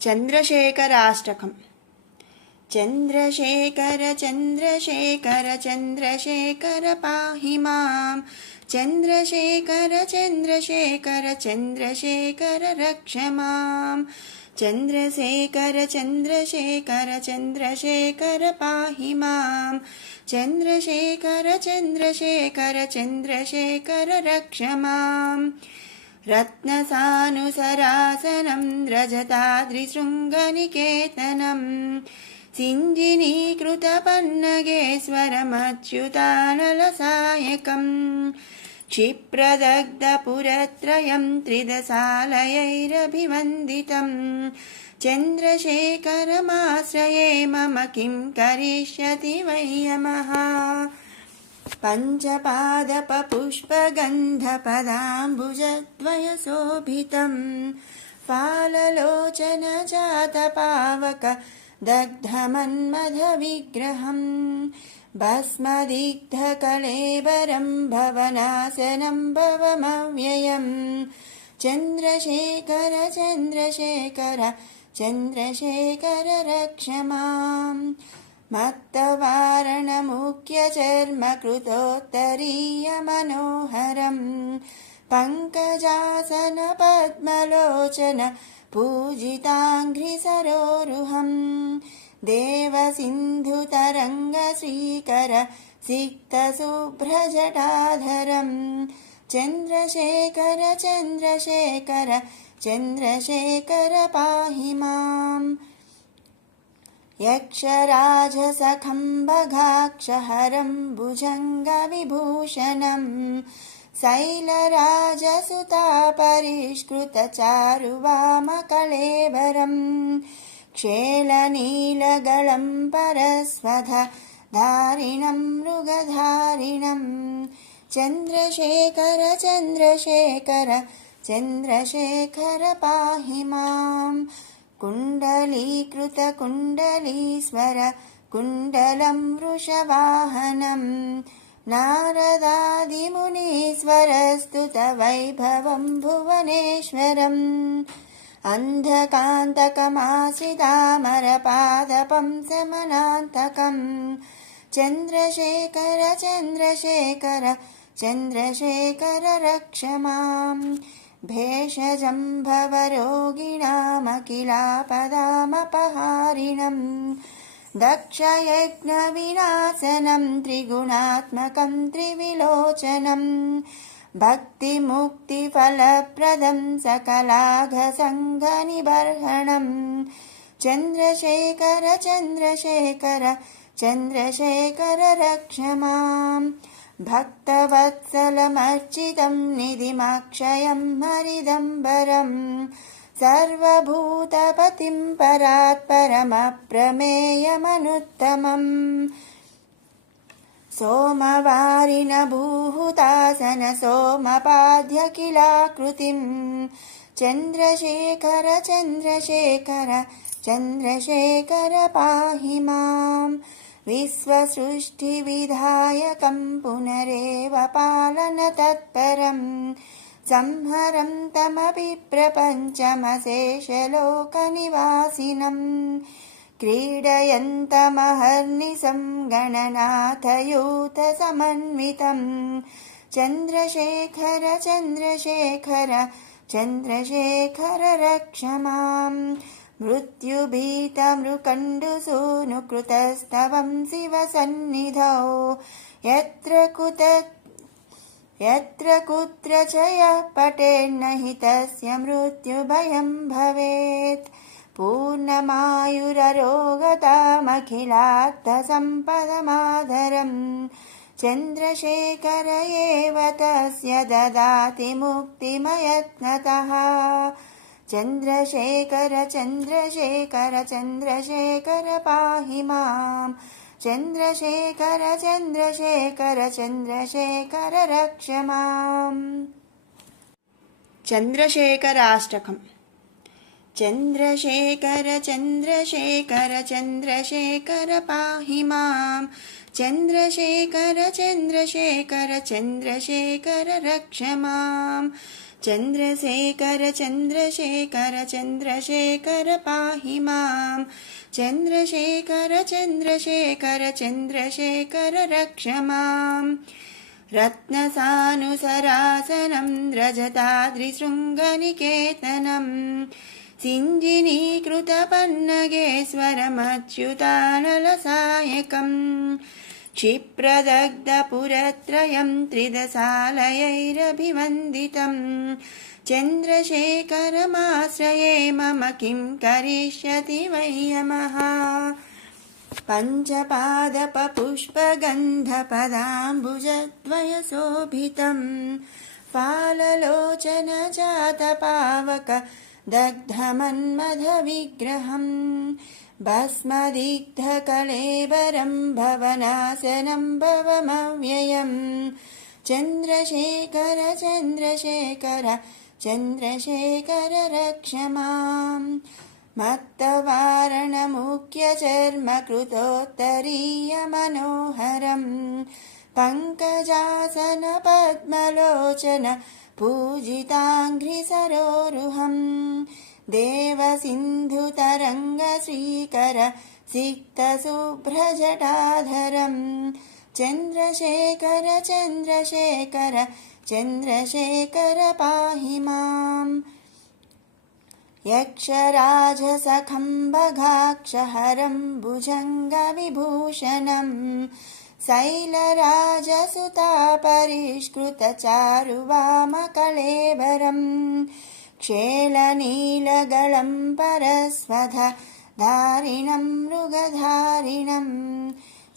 चन्द्रशेखराष्टकम्। चन्द्रशेखर चन्द्रशेखर चन्द्रशेखर पाहि मां। चन्द्रशेखर चन्द्रशेखर चन्द्रशेखर रक्ष मां। चन्द्रशेखर चन्द्रशेखर चन्द्रशेखर पाहि मां। चन्द्रशेखर चन्द्रशेखर चन्द्रशेखर रक्ष मां। रत्नसानुसरासनं रजताद्रिशृङ्गनिकेतनं सिञ्जिनीकृतपन्नगेश्वरमच्युतानलसायकं क्षिप्रदग्धपुरत्रयं त्रिदशालयैरभिवन्दितं चन्द्रशेखरमाश्रये मम किं करिष्यति वै यमः। पञ्चपादपपुष्पगन्धपदाम्बुजद्वयशोभितं फाललोचनजातपावक दग्धमन्मथविग्रहं भस्मदिग्धकलेबरं भवनाशनं भवमव्ययं चन्द्रशेखर चन्द्रशेखर चन्द्रशेखर रक्ष माम्। मत्तवारणमुख्यचर्मकृतोत्तरीयमनोहरं पङ्कजासनपद्मलोचन पूजिताङ्घ्रिसरोरुहं देवसिन्धुतरङ्गश्रीकर सिक्तशुभ्रजटाधरं चन्द्रशेखर चन्द्रशेखर चन्द्रशेखर पाहि माम्। यक्षराजसखम्बगाक्षहरं भुजङ्गविभूषणं शैलराजसुतापरिष्कृतचारुवामकलेबरं क्षेलनीलगलं परस्वधारिणं मृगधारिणं चन्द्रशेखर चन्द्रशेखर चन्द्रशेखर पाहि माम्। कुण्डलीकृतकुण्डलीश्वर कुण्डलं वृषवाहनं नारदादिमुनीश्वरस्तुतवैभवं भुवनेश्वरम् अन्धकान्तकमाश्रितामरपादपं समनान्तकं चन्द्रशेखर चन्द्रशेखर चन्द्रशेखर रक्ष माम्। भेषजं भवरोगिणामखिलापदामपहारिणं दक्षयज्ञविनाशनं त्रिगुणात्मकं त्रिविलोचनं भक्तिमुक्तिफलप्रदं सकलाघसङ्घनिबर्हणं चन्द्रशेखर चन्द्रशेखर चन्द्रशेखर रक्ष माम्। भक्तवत्सलमर्चितं निधिमक्षयं हरिदम्बरं सर्वभूतपतिं परात्परमप्रमेयमनुत्तमं सोमवारिणभूहुतासन सोमपाद्यखिलाकृतिं चन्द्रशेखर चन्द्रशेखर चन्द्रशेखर पाहि माम्। विश्वसृष्टिविधायकं पुनरेव पालनतत्परं संहरं तमपि प्रपञ्चमशेषलोकनिवासिनं क्रीडयन्तमहर्निशं गणनाथयूथसमन्वितं चन्द्रशेखर चन्द्रशेखर चन्द्रशेखर रक्ष माम्। मृत्युभीतमृकण्डुसूनुकृतस्तवं शिवसन्निधौ यत्र कुत्र च यः पठेन्न हि तस्य मृत्युभयं भवेत् पूर्णमायुररोगतामखिलार्थसम्पदमाधरं चन्द्रशेखर एव तस्य ददाति मुक्तिमयत्नतः चन्द्रशेखर चन्द्रशेखर चन्द्रशेखर पाहि माम्। चन्द्रशेखर चन्द्रशेखर चन्द्रशेखर रक्ष माम्। चन्द्रशेखराष्टकम्। चन्द्रशेखर चन्द्रशेखर चन्द्रशेखर पाहि मां। चन्द्रशेखर चन्द्रशेखर चन्द्रशेखर रक्ष मां। चन्द्रशेखर चन्द्रशेखर चन्द्रशेखर पाहि मां चन्द्रशेखर चन्द्रशेखर चन्द्रशेखर रक्ष माम् रत्नसानुसरासनं रजताद्रिशृङ्गनिकेतनं सिञ्जिनीकृतपन्नगेश्वरमच्युतानलसायकम् क्षिप्रदग्धपुरत्रयं त्रिदशालयैरभिवन्दितं चन्द्रशेखरमाश्रये मम किं करिष्यति वै यमः पञ्चपादपपुष्पगन्धपदाम्बुजद्वयशोभितं फाललोचनजातपावक दग्धमन्मथविग्रहं भस्मदिग्धकलेबरं भवनाशनं भवमव्ययं चन्द्रशेखर चन्द्रशेखर चन्द्रशेखर रक्ष माम् मत्तवारणमुख्यचर्मकृतोत्तरीयमनोहरं पङ्कजासन पद्मलोचन पूजिताङ्घ्रिसरोरुहं देवसिन्धुतरङ्गश्रीकर सिक्तशुभ्रजटाधरं चन्द्रशेखर चन्द्रशेखर चन्द्रशेखर पाहि माम् यक्षराजसखं बघाक्षहरं भुजङ्गविभूषणं शैलराजसुतापरिष्कृतचारुवामकळेबरं क्षेलनीलगलं परस्वध धारिणं मृगधारिणं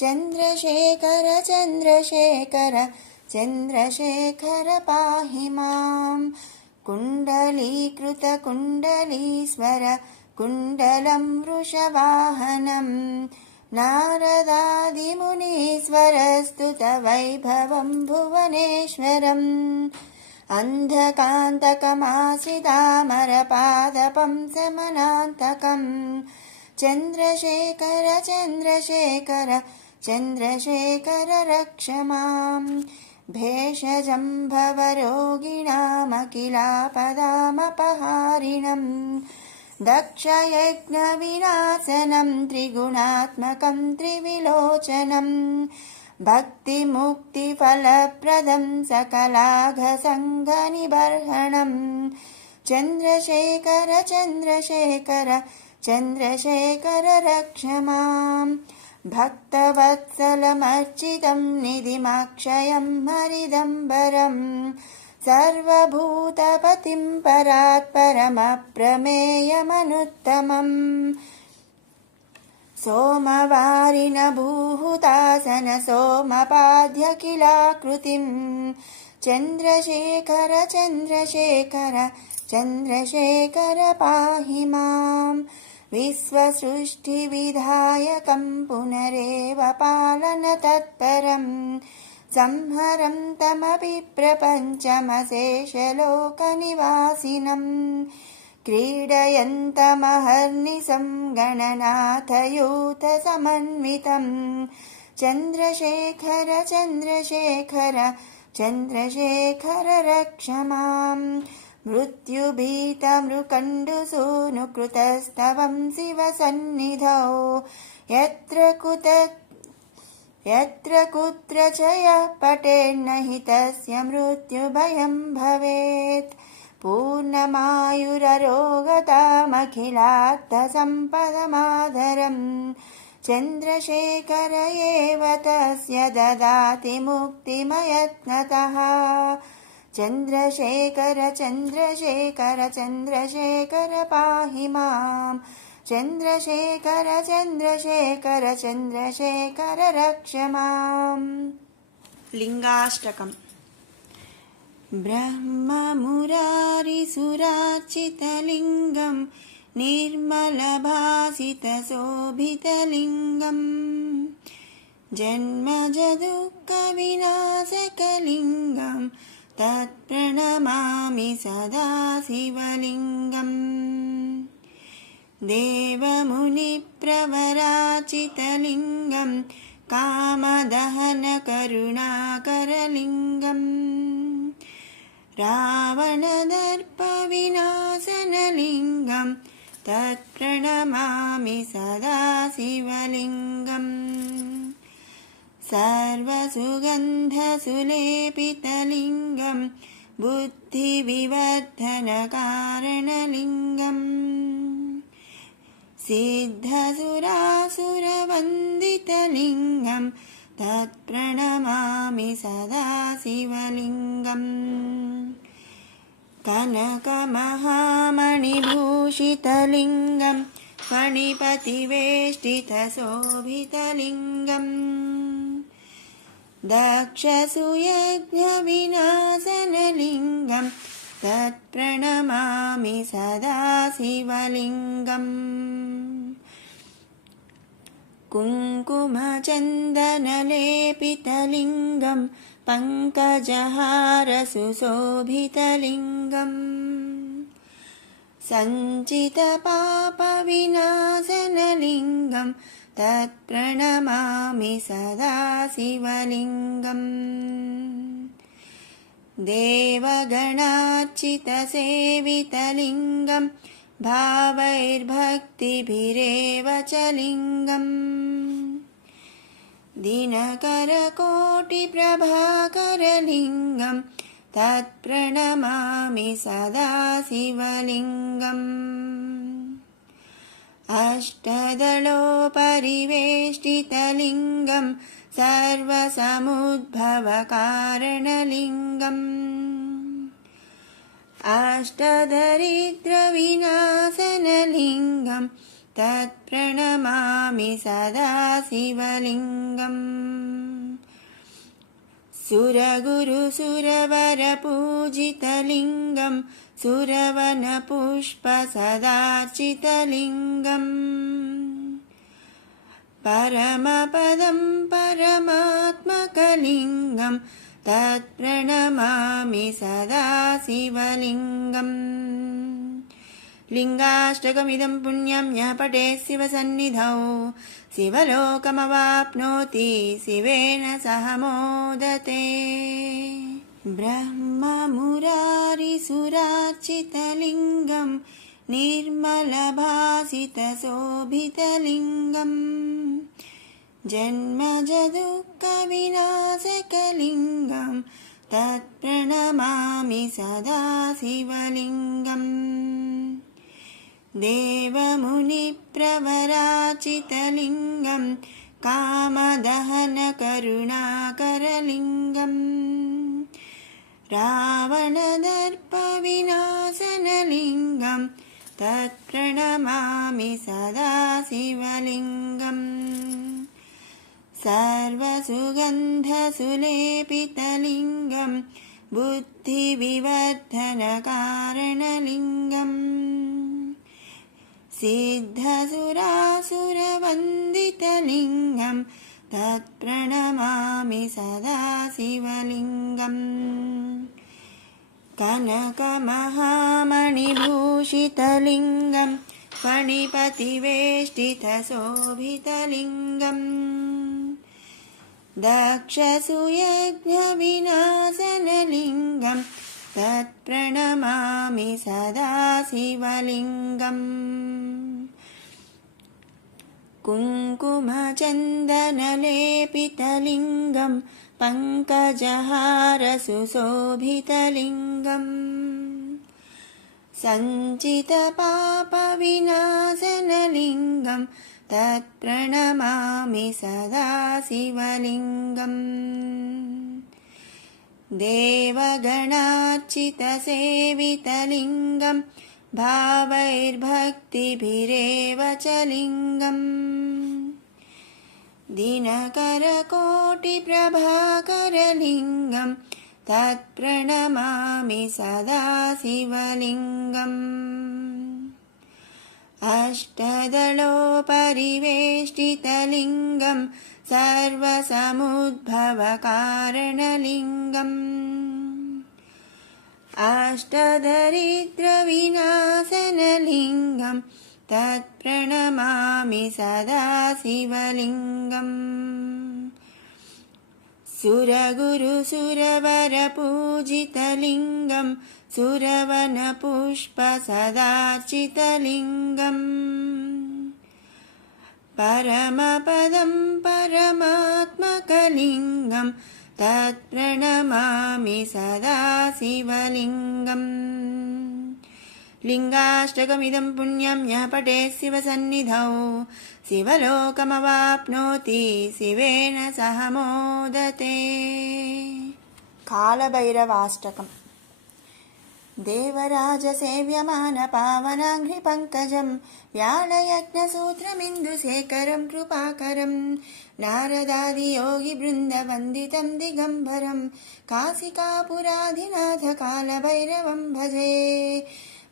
चन्द्रशेखर चन्द्रशेखर चन्द्रशेखर पाहि माम् कुण्डलीकृतकुण्डलीश्वर कुण्डलं वृषवाहनं नारदादिमुनीश्वरस्तुतवैभवं भुवनेश्वरम् अन्धकान्तकमाश्रितामरपादपं समनान्तकं चन्द्रशेखर चन्द्रशेखर चन्द्रशेखर रक्ष माम् भेषजं भवरोगिणामखिलापदामपहारिणं दक्षयज्ञविनाशनं त्रिगुणात्मकं त्रिविलोचनं भक्तिमुक्तिफलप्रदं सकलाघसङ्घनिबर्हणं चन्द्रशेखर चन्द्रशेखर चन्द्रशेखर रक्ष माम् भक्तवत्सलमर्चितं निधिमक्षयं हरिदम्बरं सर्वभूतपतिं परात्परमप्रमेयमनुत्तमम् सोमवारिणभूहुतासन सोमपाद्यखिलाकृतिं चन्द्रशेखर चन्द्रशेखर चन्द्रशेखर पाहि माम् विश्वसृष्टिविधायकं पुनरेव पालनतत्परं संहरं तमपि प्रपञ्चमशेषलोकनिवासिनं क्रीडयन्तमहर्निशं गणनाथयूथसमन्वितं चन्द्रशेखर चन्द्रशेखर चन्द्रशेखर रक्ष माम् मृत्युभीतमृकण्डुसूनुकृतस्तवं शिवसन्निधौ यत्र कुत्र च यः पठेन्न हि तस्य मृत्युभयं भवेत् पूर्णमायुररोगतामखिलार्थसम्पदमाधरं चन्द्रशेखर एव तस्य ददाति मुक्तिमयत्नतः चन्द्रशेखर चन्द्रशेखर चन्द्रशेखर पाहि माम् चन्द्रशेखर चन्द्रशेखर चन्द्रशेखर रक्ष माम् लिङ्गाष्टकम् ब्रह्ममुरारिसुरार्चितलिङ्गं निर्मलभासितशोभितलिङ्गम् जन्मजदुःखविनाशकलिङ्गं तत्प्रणमामि सदा शिवलिङ्गम् देवमुनिप्रवराचितलिङ्गं कामदहनकरुणाकरलिङ्गम् रावणदर्पविनाशनलिङ्गं तत्प्रणमामि सदा शिवलिङ्गम् सर्वसुगन्धसुलेपितलिङ्गं बुद्धिविवर्धनकारणलिङ्गम् सिद्धसुरासुरवन्दितलिङ्गं तत्प्रणमामि सदा शिवलिङ्गम् कनकमहामणिभूषितलिङ्गं फणिपतिवेष्टितशोभितलिङ्गम् दक्षसुयज्ञविनाशनलिङ्गं तत्प्रणमामि सदा शिवलिङ्गम् कुङ्कुमचन्दनलेपितलिङ्गं पङ्कजहारसुशोभितलिङ्गम् सञ्चितपापविनाशनलिङ्गं तत्प्रणमामि सदा शिवलिङ्गम् देवगणार्चितसेवितलिङ्गं भावैर्भक्तिभिरेव च लिङ्गम् दिनकरकोटिप्रभाकरलिङ्गं तत्प्रणमामि सदा शिवलिङ्गम् अष्टदलोपरिवेष्टितलिङ्गं सर्वसमुद्भवकारणलिङ्गम् अष्टदरिद्रविनाशनलिङ्गं तत्प्रणमामि सदा शिवलिङ्गम् सुरगुरुसुरवरपूजितलिङ्गं सुरवनपुष्पसदार्चितलिङ्गम् परमपदं परमात्मकलिङ्गं तत्प्रणमामि सदा शिवलिङ्गम् लिङ्गाष्टकमिदं पुण्यं यः पठेत् शिवसन्निधौ शिवलोकमवाप्नोति शिवेन सह मोदते ब्रह्ममुरारिसुरार्चितलिङ्गं निर्मलभासितशोभितलिङ्गम् जन्मजदुःखविनाशकलिङ्गं तत्प्रणमामि सदा शिवलिङ्गम् देवमुनिप्रवराचितलिङ्गं कामदहनकरुणाकरलिङ्गम् रावणदर्पविनाशनलिङ्गं तत्प्रणमामि सदा शिवलिङ्गम् सर्वसुगन्धसुलेपितलिङ्गं बुद्धिविवर्धनकारणलिङ्गम् सिद्धसुरासुरवन्दितलिङ्गं तत्प्रणमामि सदा शिवलिङ्गम् कनकमहामणिभूषितलिङ्गं फणिपतिवेष्टितशोभितलिङ्गम् दक्षसुयज्ञविनाशनलिङ्गं तत्प्रणमामि सदा शिवलिङ्गम् कुङ्कुमचन्दनलेपितलिङ्गं पङ्कजहारसुशोभितलिङ्गम् सञ्चितपापविनाशनलिङ्गं तत्प्रणमामि सदा शिवलिङ्गम् देवगणार्चितसेवितलिङ्गं भावैर्भक्तिभिरेव च लिङ्गम् दिनकरकोटिप्रभाकरलिङ्गं तत्प्रणमामि सदा शिवलिङ्गम् अष्टदलोपरिवेष्टितलिङ्गं सर्वसमुद्भवकारणलिङ्गम् अष्टदरिद्रविनाशनलिङ्गं तत्प्रणमामि सदा शिवलिङ्गम् सुरगुरुसुरवरपूजितलिङ्गं सुरवनपुष्पसदार्चितलिङ्गम् परमपदं परमात्मकलिङ्गं तत्प्रणमामि सदा शिवलिङ्गम् लिङ्गाष्टकमिदं पुण्यं यः पठेत् शिवसन्निधौ शिवलोकमवाप्नोति शिवेन सह मोदते। कालभैरवाष्टकम् देवराजसेव्यमानपावनाङ्घ्रिपङ्कजं व्यालयज्ञसूत्रमिन्दुशेखरं कृपाकरं नारदादियोगिवृन्दवन्दितं दिगम्बरं काशिकापुराधिनाथकालभैरवं भजे।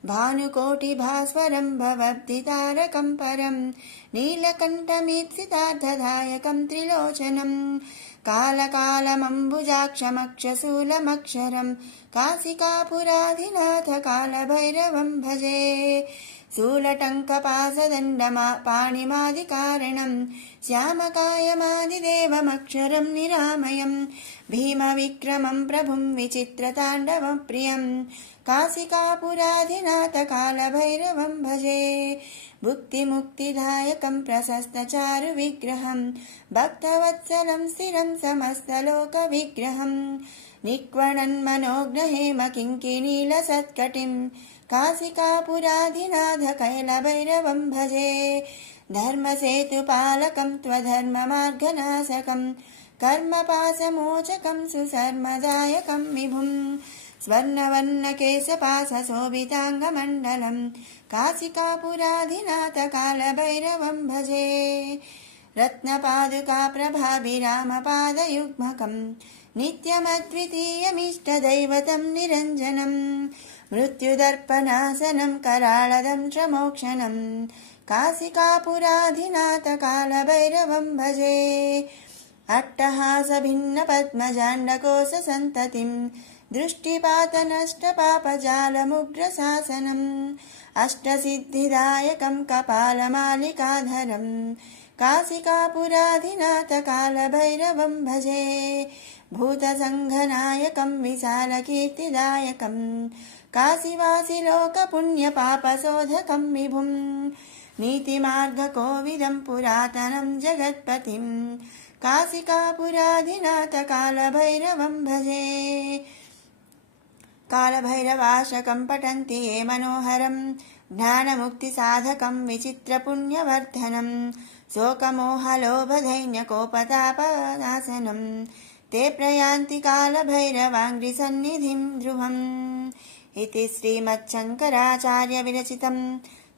भानुकोटिभास्वरं भवद्दितारकं परं नीलकण्ठमीप्सितार्थदायकं त्रिलोचनं कालकालमम्बुजाक्षमक्षशूलमक्षरं काशिकापुराधिनाथकालभैरवं भजे। शूलटङ्कपाशदण्डपाणिमादिकारणं श्यामकायमादिदेवमक्षरं निरामयं भीमविक्रमं प्रभुं विचित्रताण्डवप्रियं काशिकापुराधिनाथकालभैरवं भजे। भुक्तिमुक्तिदायकं प्रशस्तचारुविग्रहं भक्तवत्सलं स्थिरं समस्तलोकविग्रहं निक्वणन्मनोग्रहेमकिङ्किणीलसत्कटिं काशिकापुराधिनाथकैलभैरवं भजे। धर्मसेतुपालकं त्वधर्ममार्गनाशकं कर्मपाशमोचकं सुधर्मदायकं विभुं स्वर्णवर्णकेशपाशशोभिताङ्गमण्डलं काशिकापुराधिनाथकालभैरवं भजे। रत्नपादुकाप्रभाभिरामपादयुग्मकं नित्यमद्वितीयमिष्टदैवतं निरञ्जनं मृत्युदर्पनाशनं कराळदं च मोक्षणं काशिकापुराधिनाथकालभैरवं भजे। अट्टहासभिन्नपद्मजाण्डकोशसन्ततिं दृष्टिपातनष्टपापजालमुग्रशासनम् अष्टसिद्धिदायकं कपालमालिकाधरं काशिकापुराधिनाथकालभैरवं भजे। भूतसङ्घनायकं विशालकीर्तिदायकं काशीवासिलोकपुण्यपापशोधकं विभुं नीतिमार्गकोविदं पुरातनं जगत्पतिं काशिकापुराधिनाथकालभैरवं भजे। कालभैरवाष्टकं पठन्ति ये मनोहरं ज्ञानमुक्तिसाधकं विचित्रपुण्यवर्धनं शोकमोहलोभदैन्यकोपतापनाशनं ते प्रयान्ति कालभैरवाङ्घ्रिसन्निधिं ध्रुवम् इति श्रीमच्छङ्कराचार्यविरचितं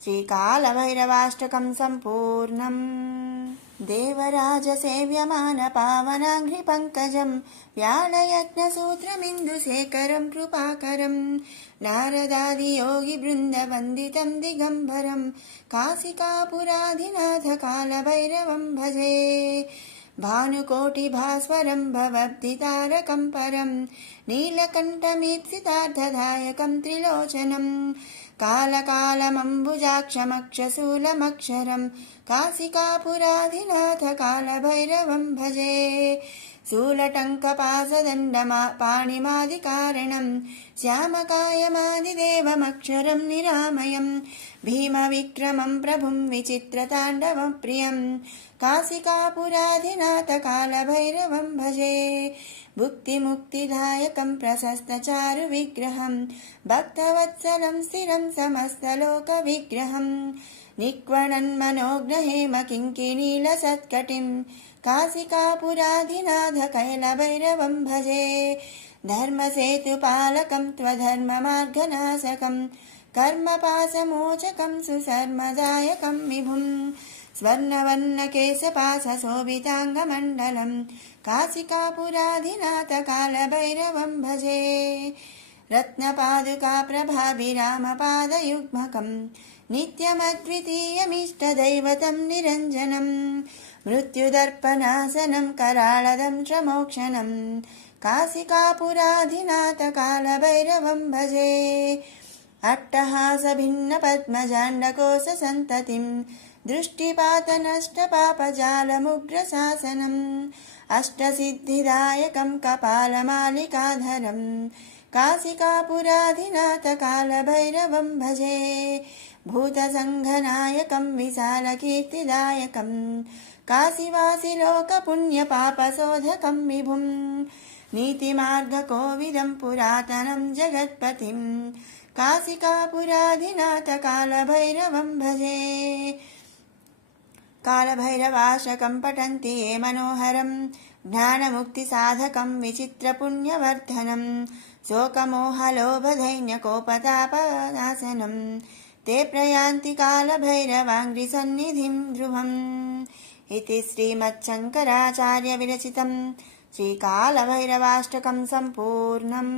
श्रीकालभैरवाष्टकं सम्पूर्णम्। देवराजसेव्यमानपावनाङ्घ्रिपङ्कजं व्यालयज्ञसूत्रमिन्दुशेखरं कृपाकरं नारदादियोगिवृन्दवन्दितं दिगम्बरं काशिकापुराधिनाथकालभैरवं भजे। भानुकोटिभास्वरं भवद्दितारकं परं नीलकण्ठमीप्सितार्थदायकं त्रिलोचनं कालकालमम्बुजाक्षमक्षशूलमक्षरं काशिकापुराधिनाथकालभैरवं भजे। शूलटङ्कपाशदण्डपाणिमादिकारणं श्यामकायमादिदेवमक्षरं निरामयं भीमविक्रमं प्रभुं विचित्रताण्डवप्रियं काशिकापुराधिनाथकालभैरवं भजे। भुक्तिमुक्तिदायकं प्रशस्तचारुविग्रहं भक्तवत्सलं स्थिरं समस्तलोकविग्रहं निक्वणन्मनोग्रहेमकिङ्किणीलसत्कटिं काशिकापुराधिनाथकैलभैरवं भजे। धर्मसेतुपालकं त्वधर्ममार्गनाशकं कर्मपाशमोचकं सुधर्मदायकं विभुं स्वर्णवर्णकेशपाशशोभिताङ्गमण्डलं काशिकापुराधिनाथकालभैरवं भजे। रत्नपादुकाप्रभाभिरामपादयुग्मकं नित्यमद्वितीयमिष्टदैवतं निरञ्जनं मृत्युदर्पनाशनं कराळदं च मोक्षणं काशिकापुराधिनाथकालभैरवं भजे। अट्टहासभिन्नपद्मजाण्डकोशसन्ततिम् दृष्टिपातनष्टपापजालमुग्रशासनम् अष्टसिद्धिदायकं कपालमालिकाधरम् काशिकापुराधिनाथकालभैरवं भजे भूतसङ्घनायकं विशालकीर्तिदायकं काशीवासिलोकपुण्यपापशोधकं विभुं नीतिमार्गकोविदं पुरातनं जगत्पतिं काशिकापुराधिनाथकालभैरवं भजे कालभैरवाशकं पठन्ति ये मनोहरं ज्ञानमुक्तिसाधकं विचित्रपुण्यवर्धनं शोकमोहलोभदैन्यकोपतापनाशनं ते प्रयान्ति कालभैरवाङ्घ्रिसन्निधिं ध्रुवम् इति श्रीमच्छङ्कराचार्यविरचितं श्रीकालभैरवाष्टकं सम्पूर्णम्।